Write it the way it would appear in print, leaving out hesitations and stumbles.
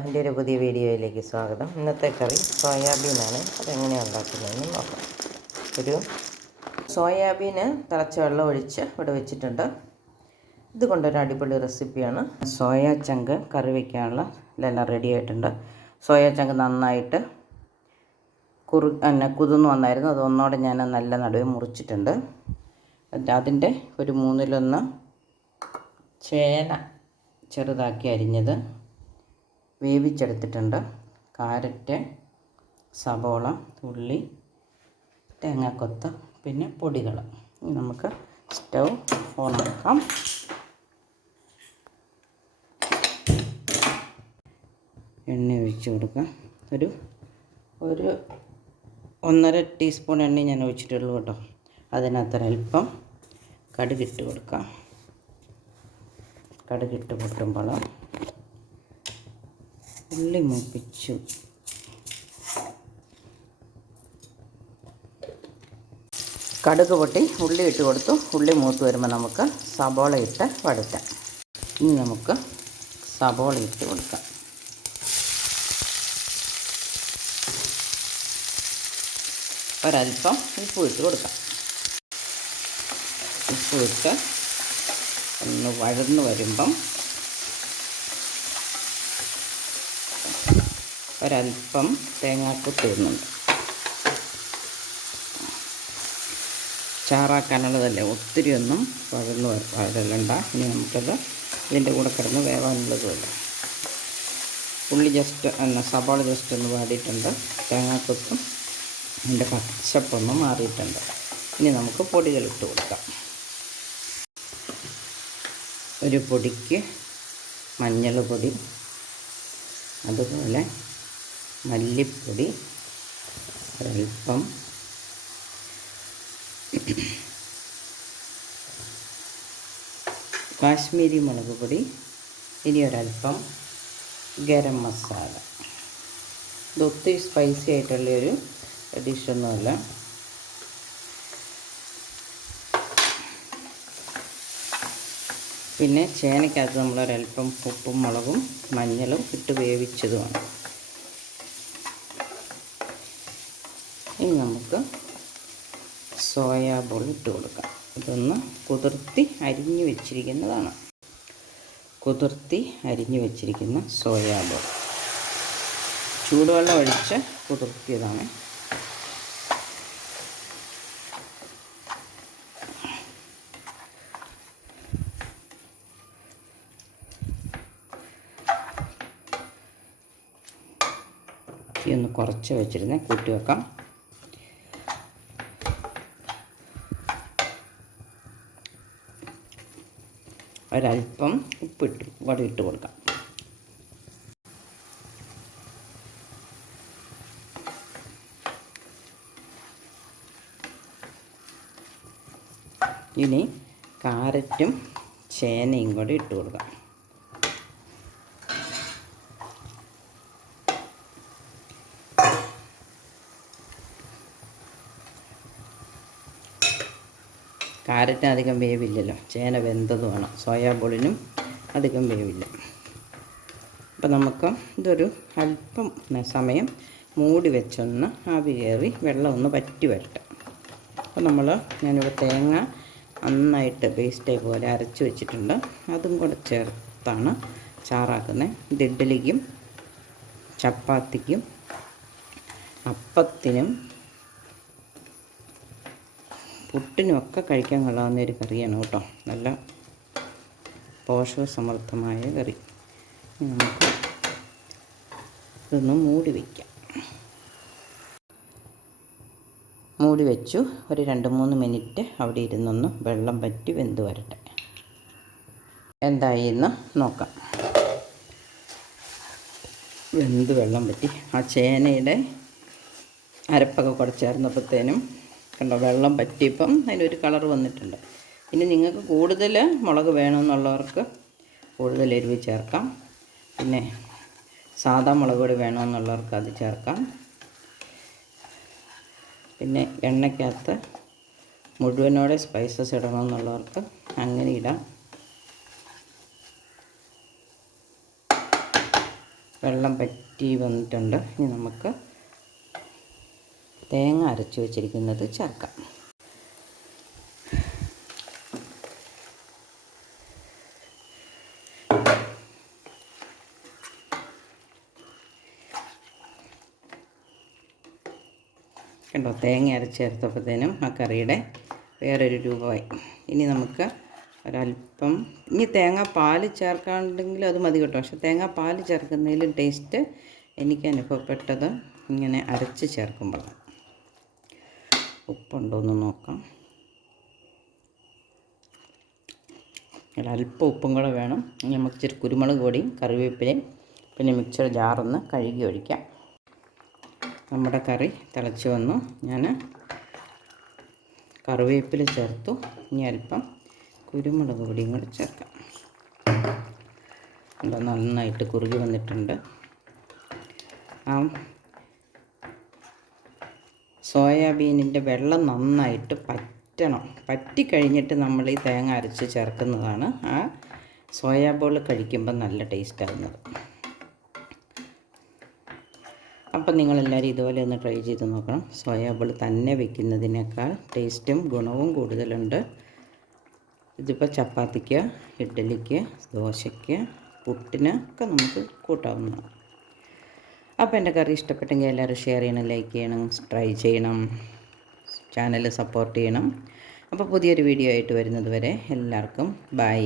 എൻ്റെ ഒരു പുതിയ വീഡിയോയിലേക്ക് സ്വാഗതം. ഇന്നത്തെ കറി സോയാബീനാണ്. അതെങ്ങനെയാണ് ഉണ്ടാക്കുന്നതെന്ന് നോക്കാം. ഒരു സോയാബീന് തിളച്ച വെള്ളം ഒഴിച്ച് ഇവിടെ വെച്ചിട്ടുണ്ട്. ഇതുകൊണ്ടൊരു അടിപൊളി റെസിപ്പിയാണ്. സോയാ ചങ്ക് കറി വയ്ക്കാനുള്ള ഇതെല്ലാം റെഡി ആയിട്ടുണ്ട്. സോയാ ചങ്ക് നന്നായിട്ട് കുതിർന്ന് വന്നായിരുന്നു. അത് ഒന്നോടെ ഞാൻ നല്ല നടുവെ മുറിച്ചിട്ടുണ്ട്. അതിൻ്റെ ഒരു മൂന്നിലൊന്ന് ചേന ചെറുതാക്കി അരിഞ്ഞത് വേവിച്ചെടുത്തിട്ടുണ്ട്. കാരറ്റ്, സബോള, ഉള്ളി, തേങ്ങാക്കൊത്ത്, പിന്നെ പൊടികൾ. നമുക്ക് സ്റ്റൗ ഓണാക്കാം. എണ്ണ ഒഴിച്ച് കൊടുക്കാം. ഒരു 1.5 ടീസ്പൂൺ എണ്ണ ഞാൻ ഒഴിച്ചിട്ടുള്ളൂ കേട്ടോ. അതിനകത്ത് അല്പം കടുകിട്ട് കൊടുക്കാം. കടുകിട്ട് പൊട്ടുമ്പോൾ ഉള്ളി മൂപ്പിച്ചു. കടുക് പൊട്ടി ഉള്ളി ഇട്ട് കൊടുത്തു. ഉള്ളി മൂത്ത് വരുമ്പോൾ നമുക്ക് സബോള ഇട്ട് വഴറ്റാം. ഇനി നമുക്ക് സബോള ഇട്ട് കൊടുക്കാം. ഒരല്പം ഉപ്പ് ഇട്ട് കൊടുക്കാം. ഉപ്പ് ഇട്ട് ഒന്ന് വഴന്ന് വരുമ്പം ഒരല്പം തേങ്ങാക്കൊത്ത് ഇടുന്നുണ്ട്. ചാറാക്കാനുള്ളതല്ലേ, ഒത്തിരി ഒന്നും വഴലണ്ട. ഇനി നമുക്കത് ഇതിൻ്റെ കൂടെ കിടന്ന് വേവാനുള്ളതുമല്ല. ഉള്ളി സബോള ജസ്റ്റ് ഒന്ന് വാടിയിട്ടുണ്ട്. തേങ്ങാക്കൊത്തും അതിൻ്റെ പച്ചപ്പൊന്ന് മാറിയിട്ടുണ്ട്. ഇനി നമുക്ക് പൊടികൾ ഇട്ട് കൊടുക്കാം. ഒരു പൊടിക്ക് മഞ്ഞൾ പൊടി, അതുപോലെ മല്ലിപ്പൊടി, ഒരൽപ്പം കാശ്മീരി മുളക് പൊടി, ഇനി ഒരൽപ്പം ഗരം മസാല. ഇത് ഒത്തിരി സ്പൈസി ആയിട്ടുള്ളൊരു ഡിഷൊന്നുമല്ല. പിന്നെ ചേനയ്ക്കകത്ത് നമ്മളൊരൽപ്പം ഉപ്പും മുളകും മഞ്ഞളും ഇട്ട് വേവിച്ചതുമാണ്. ഇനി നമുക്ക് സോയാ ബോൾ ഇട്ട് കൊടുക്കാം. ഇതൊന്ന് കുതിർത്തി അരിഞ്ഞു വെച്ചിരിക്കുന്നതാണ്. കുതിർത്തി അരിഞ്ഞു വെച്ചിരിക്കുന്ന സോയാ ബോൾ ചൂടുവെള്ളം ഒഴിച്ച് കുതിർത്തിയതാണ്. ഒന്ന് കുറച്ച് വെച്ചിരുന്നേ, കൂട്ടി വെക്കാം. ഒരൽപ്പം ഇട്ട് കൊടുക്കാം. ഇനി കാരറ്റും ചേനയും കൂടി ഇട്ട് കൊടുക്കാം. കാരറ്റിന് അധികം വേവില്ലല്ലോ, ചേന വെന്തതുമാണ്. സോയാബോളിനും അധികം വേവില്ല. അപ്പം നമുക്ക് ഇതൊരു അല്പം സമയം മൂടി വെച്ചൊന്ന് ആവി കയറി വെള്ളം ഒന്ന് വറ്റി വരട്ടെ. അപ്പോൾ ഞാനിവിടെ തേങ്ങ നന്നായിട്ട് പേസ്റ്റ് പോലെ അരച്ച് വെച്ചിട്ടുണ്ട്. അതും കൂടെ ചേർത്താണ് ചാറാക്കുന്നത്. ഇത് ഇഡ്ഡലിക്കും ചപ്പാത്തിക്കും അപ്പത്തിനും പുട്ടിനുമൊക്കെ കഴിക്കാൻ കൊള്ളാവുന്ന ഒരു കറിയാണ് കേട്ടോ. നല്ല പോഷകസമൃദ്ധമായ കറി. നമുക്ക് ഇതൊന്ന് മൂടി വയ്ക്കാം. മൂടി വെച്ചു. ഒരു 2-3 മിനിറ്റ് അവിടെ ഇരുന്നൊന്ന് വെള്ളം പറ്റി വെന്ത് വരട്ടെ. എന്തായി എന്ന് നോക്കാം. വെന്ത് വെള്ളം പറ്റി. ആ ചേനയുടെ അരപ്പൊക്കെ കുറച്ചായിരുന്നപ്പോഴത്തേനും കണ്ടോ, വെള്ളം പറ്റിയപ്പം അതിനൊരു കളർ വന്നിട്ടുണ്ട്. ഇനി നിങ്ങൾക്ക് കൂടുതൽ മുളക് വേണമെന്നുള്ളവർക്ക് കൂടുതൽ എരിവ് ചേർക്കാം. പിന്നെ സാദാ മുളക് പൊടി വേണമെന്നുള്ളവർക്ക് അത് ചേർക്കാം. പിന്നെ എണ്ണയ്ക്കകത്ത് മുഴുവനോടെ സ്പൈസസ് ഇടണമെന്നുള്ളവർക്ക് അങ്ങനെ ഇടാം. വെള്ളം പറ്റി വന്നിട്ടുണ്ട്. ഇനി നമുക്ക് തേങ്ങ അരച്ച് വെച്ചിരിക്കുന്നത് ചേർക്കാം. കണ്ടോ, തേങ്ങ അരച്ച് ചേർത്തപ്പോഴത്തേനും ആ കറിയുടെ വേറൊരു രൂപമായി. ഇനി നമുക്ക് ഒരല്പം, ഇനി തേങ്ങ പാൽ ചേർക്കാണ്ടെങ്കിൽ അത് മതി കേട്ടോ. പക്ഷെ തേങ്ങ പാൽ ചേർക്കുന്നതിലും ടേസ്റ്റ് എനിക്ക് അനുഭവപ്പെട്ടത് ഇങ്ങനെ അരച്ച് ചേർക്കുമ്പോഴാണ്. ഉപ്പുണ്ടോ എന്ന് നോക്കാം. ഒരല്പം ഉപ്പും കൂടെ വേണം. ഇനി നമുക്ക് ഇച്ചിരി കുരുമുളക് പൊടിയും കറിവേപ്പിലയും പിന്നെ മിക്സർ ജാറൊന്ന് കഴുകി ഒഴിക്കാം. നമ്മുടെ കറി തിളച്ച് വന്നു. ഞാൻ കറിവേപ്പില ചേർത്തു. ഇനി അല്പം കുരുമുളക് പൊടിയും കൂടി ചേർക്കാം. ഇവിടെ നന്നായിട്ട് കുറുകി വന്നിട്ടുണ്ട്. സോയാബീനിൻ്റെ വെള്ളം നന്നായിട്ട് പറ്റണം. പറ്റിക്കഴിഞ്ഞിട്ട് നമ്മൾ ഈ തേങ്ങ അരച്ച് ചേർക്കുന്നതാണ് ആ സോയാബോൾ കഴിക്കുമ്പോൾ നല്ല ടേസ്റ്റ് ആകുന്നത്. അപ്പം നിങ്ങളെല്ലാവരും ഇതുപോലെ ഒന്ന് ട്രൈ ചെയ്ത് നോക്കണം. സോയാബോൾ തന്നെ വെക്കുന്നതിനേക്കാൾ ടേസ്റ്റും ഗുണവും കൂടുതലുണ്ട്. ഇതിപ്പോൾ ചപ്പാത്തിക്ക്, ഇഡ്ഡലിക്ക്, ദോശയ്ക്ക്, പുട്ടിനൊക്കെ നമുക്ക് കൂട്ടാവുന്നതാണ്. അപ്പോൾ എൻ്റെ കറി ഇഷ്ടപ്പെട്ടെങ്കിൽ എല്ലാവരും ഷെയർ ചെയ്യണം, ലൈക്ക് ചെയ്യണം, ട്രൈ ചെയ്യണം, ചാനൽ സപ്പോർട്ട് ചെയ്യണം. അപ്പോൾ പുതിയൊരു വീഡിയോ ആയിട്ട് വരുന്നത് വരെ എല്ലാവർക്കും ബൈ.